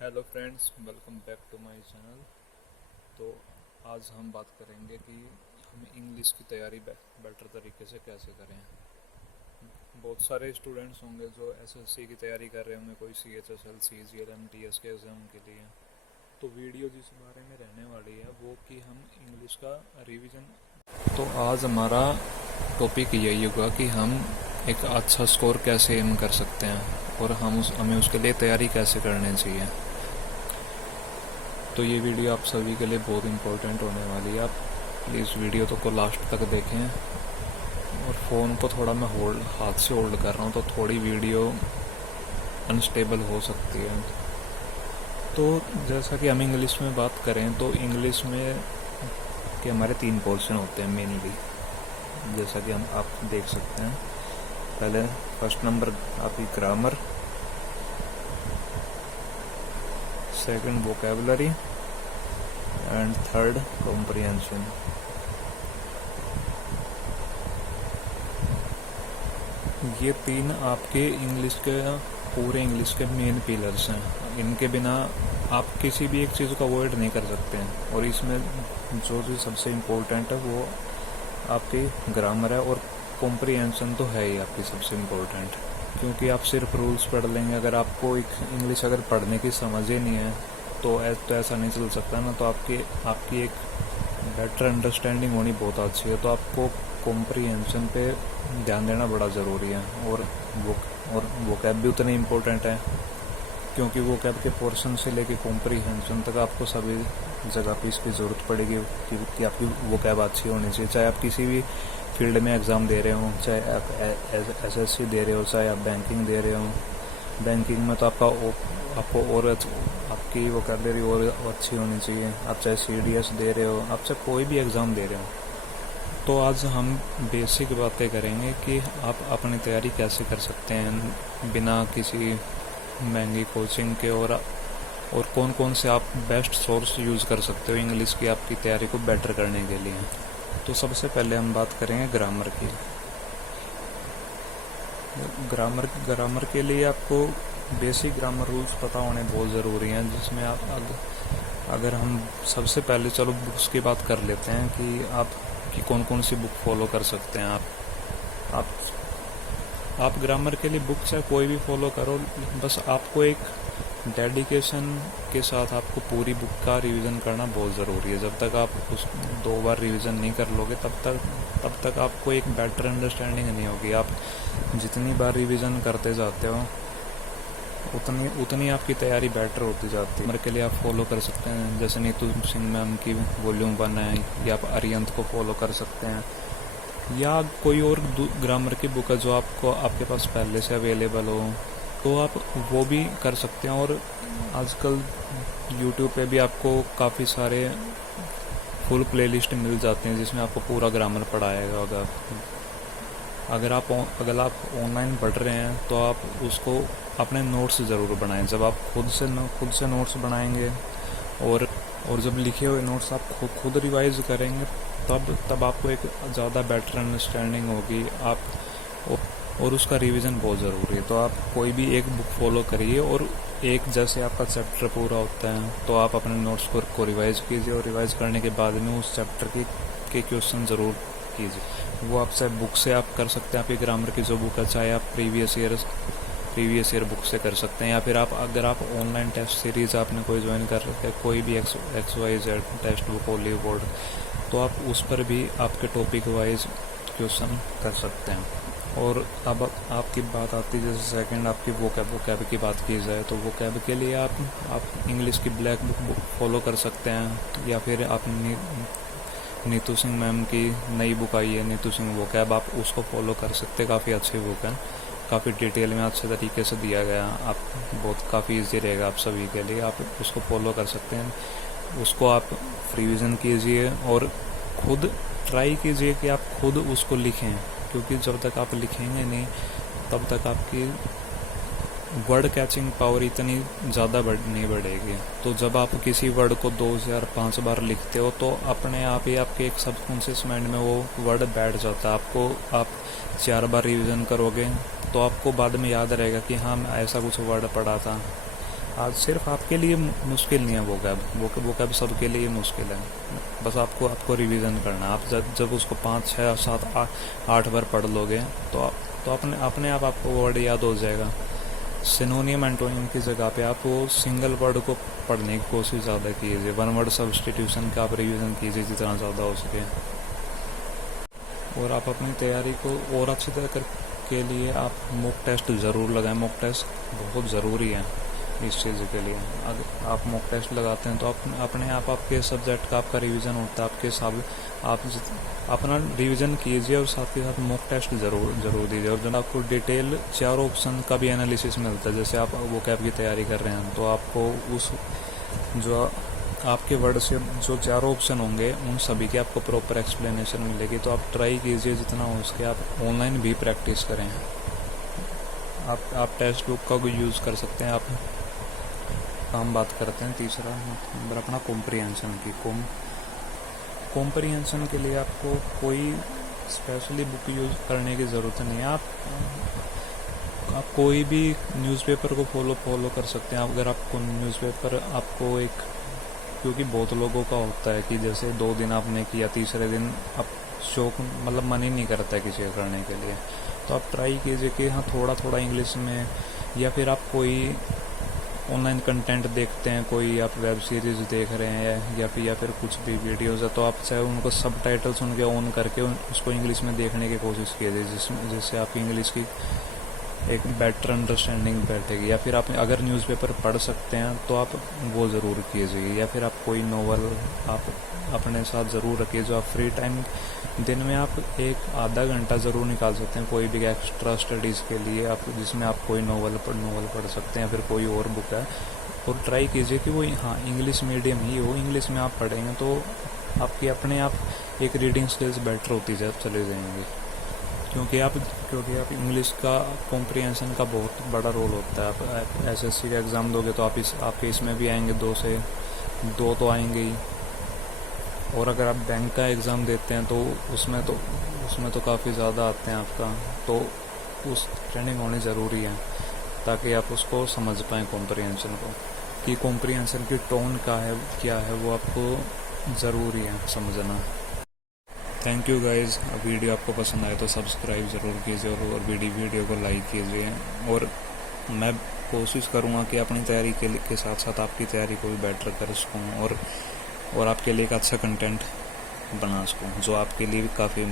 Hello friends, welcome back to my channel. तो आज हम बात करेंगे कि हम इंग्लिश की तैयारी बेटर तरीके से कैसे करें। बहुत सारे स्टूडेंट्स होंगे जो एसएससी की तैयारी कर रहे होंगे, कोई सीएचएसएल, सीजीएल, एमटीएस के एग्ज़ाम के लिए। तो वीडियो जिस बारे में रहने वाली है वो कि हम इंग्लिश का रिवीजन। तो आज हमारा टॉपिक यही होगा कि हम एक अच्छा स्कोर कैसे एम कर सकते हैं और हमें उसके लिए तैयारी कैसे करनी चाहिए। तो ये वीडियो आप सभी के लिए बहुत इम्पोर्टेंट होने वाली है। आप प्लीज़ वीडियो को लास्ट तक देखें। और फ़ोन को थोड़ा मैं हाथ से होल्ड कर रहा हूँ तो थोड़ी वीडियो अनस्टेबल हो सकती है। तो जैसा कि हम इंग्लिश में बात करें तो इंग्लिश में कि हमारे 3 पोर्शन होते हैं मेनली, जैसा कि हम आप देख सकते हैं। पहले फर्स्ट नंबर आपकी grammar, second vocabulary and third comprehension. ये 3 आपके इंग्लिश के पूरे इंग्लिश के मेन पिलर्स हैं। इनके बिना आप किसी भी एक चीज़ को अवॉइड नहीं कर सकते हैं। और इसमें जो चीज़ सबसे इम्पोर्टेंट है वो आपकी ग्रामर है, और कॉम्प्रिहेंशन तो है ही आपकी सबसे इम्पोर्टेंट। क्योंकि आप सिर्फ रूल्स पढ़ लेंगे, अगर आपको एक इंग्लिश अगर पढ़ने की समझ ही नहीं है तो ऐसा नहीं चल सकता ना। तो आपकी एक बेटर अंडरस्टैंडिंग होनी बहुत अच्छी है। तो आपको कॉम्प्रिहेंशन पे ध्यान देना बड़ा ज़रूरी है। और वोकैब भी उतनी इम्पोर्टेंट है, क्योंकि वोकैब के पोर्शन से लेके कॉम्प्रिहेंशन तक आपको सभी जगह पे इसकी ज़रूरत पड़ेगी कि आपकी वोकैब अच्छी होनी चाहिए। चाहे आप किसी भी फील्ड में एग्ज़ाम दे रहे हो, चाहे आप एसएससी दे रहे हो, चाहे आप बैंकिंग दे रहे हो। बैंकिंग में तो आपको और आपकी वोकैबलरी और अच्छी होनी चाहिए। आप चाहे सीडीएस दे रहे हो, आप चाहे कोई भी एग्ज़ाम दे रहे हो। तो आज हम बेसिक बातें करेंगे कि आप अपनी तैयारी कैसे कर सकते हैं बिना किसी महंगी कोचिंग के, और कौन कौन से आप बेस्ट सोर्स यूज़ कर सकते हो इंग्लिश की आपकी तैयारी को बेटर करने के लिए। तो सबसे पहले हम बात करेंगे ग्रामर की। ग्रामर के लिए आपको बेसिक ग्रामर रूल्स पता होने बहुत ज़रूरी हैं, जिसमें अगर हम सबसे पहले चलो बुक्स की बात कर लेते हैं कि कौन कौन सी बुक फॉलो कर सकते हैं आप ग्रामर के लिए बुक चाहे कोई भी फॉलो करो, बस आपको एक डेडिकेशन के साथ आपको पूरी बुक का रिवीजन करना बहुत ज़रूरी है। जब तक आप उस 2 बार रिवीजन नहीं कर लोगे तब तक आपको एक बेटर अंडरस्टैंडिंग नहीं होगी। आप जितनी बार रिवीजन करते जाते हो उतनी आपकी तैयारी बेटर होती जाती है। ग्रामर के लिए आप फॉलो कर सकते हैं जैसे नीतू सिंह मैम की वॉल्यूम 1 है, या आप अरिहंत को फॉलो कर सकते हैं, या कोई और ग्रामर की बुक है जो आपके पास पहले से अवेलेबल हो तो आप वो भी कर सकते हैं। और आजकल यूट्यूब पे भी आपको काफ़ी सारे फुल प्लेलिस्ट मिल जाते हैं जिसमें आपको पूरा ग्रामर पढ़ाएगा होगा। अगर आप ऑनलाइन पढ़ रहे हैं तो आप उसको अपने नोट्स ज़रूर बनाएं। जब आप खुद से नोट्स बनाएंगे और जब लिखे हुए नोट्स आप खुद रिवाइज करेंगे तब आपको एक ज़्यादा बेटर अंडरस्टैंडिंग होगी। और उसका रिवीजन बहुत ज़रूरी है। तो आप कोई भी एक बुक फॉलो करिए, और एक जैसे आपका चैप्टर पूरा होता है तो आप अपने नोट्स को रिवाइज कीजिए, और रिवाइज करने के बाद में उस चैप्टर के क्वेश्चन ज़रूर कीजिए। वो आप चाहे बुक से आप कर सकते हैं, आपकी ग्रामर की जो बुक है, चाहे आप प्रीवियस ईयर बुक से कर सकते हैं, या फिर अगर आप ऑनलाइन टेस्ट सीरीज़ आपने कोई ज्वाइन कर रखा है, कोई भी XYZ टेस्ट बुक, ओली बोर्ड, तो आप उस पर भी आपके टॉपिक वाइज क्वेश्चन कर सकते हैं। और अब आपकी बात आती है जैसे सेकंड आपकी वोकैब की बात की जाए तो वोकैब के लिए आप इंग्लिश की ब्लैक बुक फॉलो कर सकते हैं, या फिर आप नीतू सिंह मैम की नई बुक आई है नीतू सिंह वोकैब, आप उसको फॉलो कर सकते हैं। काफ़ी अच्छी बुक है, काफ़ी डिटेल में अच्छे तरीके से दिया गया। आप काफ़ी इजी रहेगा आप सभी के लिए, आप उसको फॉलो कर सकते हैं। उसको आप रिवीजन कीजिए और खुद ट्राई कीजिए कि आप खुद उसको लिखें, क्योंकि जब तक आप लिखेंगे नहीं तब तक आपकी वर्ड कैचिंग पावर इतनी ज़्यादा नहीं बढ़ेगी। तो जब आप किसी वर्ड को 2 या 5 बार लिखते हो तो अपने आप ही आपके एक सबकॉन्शियस माइंड में वो वर्ड बैठ जाता है। आप 4 बार रिवीजन करोगे तो आपको बाद में याद रहेगा कि हाँ मैं ऐसा कुछ वर्ड पढ़ा था। आज सिर्फ आपके लिए मुश्किल नहीं है वो कैब सबके लिए मुश्किल है। बस आपको रिवीजन करना है। आप जब उसको 5 6 7 8 बार पढ़ लोगे तो अपने आप आपको वर्ड याद हो जाएगा। सिनोनियम एंटोनिम की जगह पे आप वो सिंगल वर्ड को पढ़ने की कोशिश ज़्यादा कीजिए। वन वर्ड सब्स्टिट्यूशन का आप रिवीजन कीजिए जितना ज़्यादा हो सके। और आप अपनी तैयारी को और अच्छी तरह के लिए आप मॉक टेस्ट ज़रूर लगाएं। मॉक टेस्ट बहुत ज़रूरी है इस चीज़ के लिए। अगर आप मॉक टेस्ट लगाते हैं तो अपने आप आपके सब्जेक्ट का आपका रिवीजन होता है। आपके साथ आप अपना रिवीजन कीजिए और साथ ही साथ मॉक टेस्ट ज़रूर दीजिए। और जब आपको डिटेल 4 ऑप्शन का भी एनालिसिस मिलता है, जैसे आप वो कैब की तैयारी कर रहे हैं तो आपको उस जो आपके वर्ड से जो 4 ऑप्शन होंगे उन सभी की आपको प्रॉपर एक्सप्लेनेशन मिलेगी। तो आप ट्राई कीजिए जितना हो सके आप ऑनलाइन भी प्रैक्टिस करें। आप टेक्स्ट बुक का भी यूज़ कर सकते हैं। हम बात करते हैं तीसरा नंबर अपना कॉम्प्रिहेंशन की। कॉम्प्रिहेंशन के लिए आपको कोई स्पेशली बुक यूज़ करने की ज़रूरत नहीं है। आप कोई भी न्यूज़पेपर को फॉलो कर सकते हैं। अगर आपको न्यूज़पेपर आपको एक, क्योंकि बहुत लोगों का होता है कि जैसे 2 दिन आपने किया, तीसरे दिन आप शौक मतलब मन ही नहीं करता है किसी करने के लिए। तो आप ट्राई कीजिए कि हाँ थोड़ा इंग्लिश में, या फिर आप कोई ऑनलाइन कंटेंट देखते हैं, कोई आप वेब सीरीज़ देख रहे हैं या फिर कुछ भी वीडियोज़ है, तो आप चाहे उनको सबटाइटल्स उनके ऑन करके उसको इंग्लिश में देखने की कोशिश कीजिए जिससे आपकी इंग्लिश की एक बेटर अंडरस्टैंडिंग बैठेगी। या फिर आप अगर न्यूज़पेपर पढ़ सकते हैं तो आप वो ज़रूर कीजिए। या फिर आप कोई नोवेल आप अपने साथ ज़रूर रखिए। जो आप फ्री टाइम दिन में आप 1-आधा घंटा ज़रूर निकाल सकते हैं कोई भी एक्स्ट्रा स्टडीज़ के लिए, आप जिसमें आप कोई नोवेल पढ़ सकते हैं या फिर कोई और बुक है। और ट्राई कीजिए कि वो हाँ इंग्लिश मीडियम ही हो, इंग्लिश में आप पढ़ेंगे तो आपकी अपने आप एक रीडिंग स्किल्स बेटर होती चले जाएंगे। क्योंकि आप इंग्लिश का कॉम्प्रिहेंशन का बहुत बड़ा रोल होता है। आप एसएससी का एग्ज़ाम दोगे तो आपके इसमें भी आएंगे 2 से 2 तो आएंगे ही। और अगर आप बैंक का एग्ज़ाम देते हैं तो उसमें तो काफ़ी ज़्यादा आते हैं आपका। तो उस ट्रेनिंग होनी ज़रूरी है ताकि आप उसको समझ पाएँ कॉम्प्रिहेंशन को, कि कॉम्प्रिहेंशन की टोन क्या है वो आपको ज़रूरी है समझना। Thank you guys. वीडियो आपको पसंद आए तो सब्सक्राइब ज़रूर कीजिए और वीडियो को लाइक कीजिए। और मैं कोशिश करूँगा कि अपनी तैयारी के साथ साथ आपकी तैयारी को भी बेटर कर सकूँ और आपके लिए एक अच्छा कंटेंट बना सकूँ जो आपके लिए भी काफ़ी